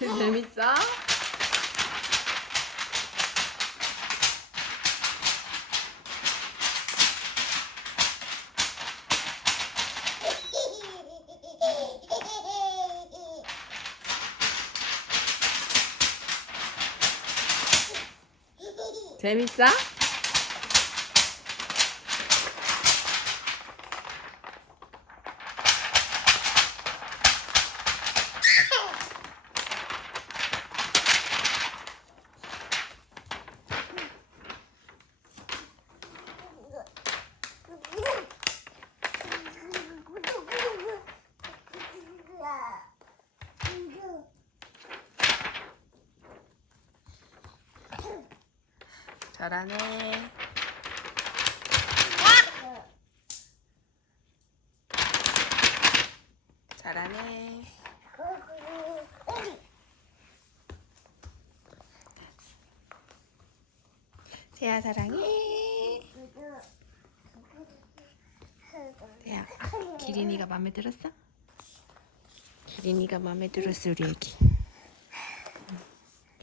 재밌어? 재밌어? 잘하네. 잘하네. 세아 사랑해. 세아, 기린이가 마음에 들었어? 기린이가 마음에 들었어 우리 애기. 응.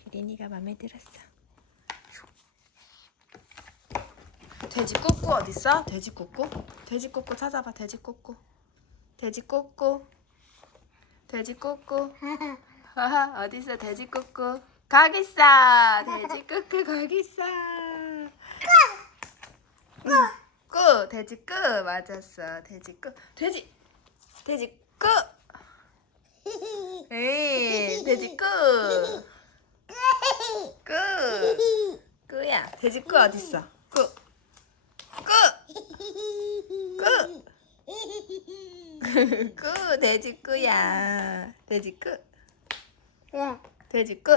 기린이가 마음에 들었어. 돼지 꼬꼬 어딨어? 돼지 꼬꼬? 돼지 꼬꼬 찾아봐 돼지 꼬꼬 돼지 꼬꼬 돼지 꼬꼬 하하 어딨어 돼지 꼬꼬 거기 있어! 돼지 꼬꼬 거기 있어! 응, 꼬 돼지 꼬 맞았어 돼지 꼬 돼지 돼지 꼬 에이 돼지 꼬 꼬. 꾸야 돼지 꾸그 어딨어? 꾸. 꾸. 꾸. 꾸 돼지 꾸야. 돼지 꾸. 돼지 꾸.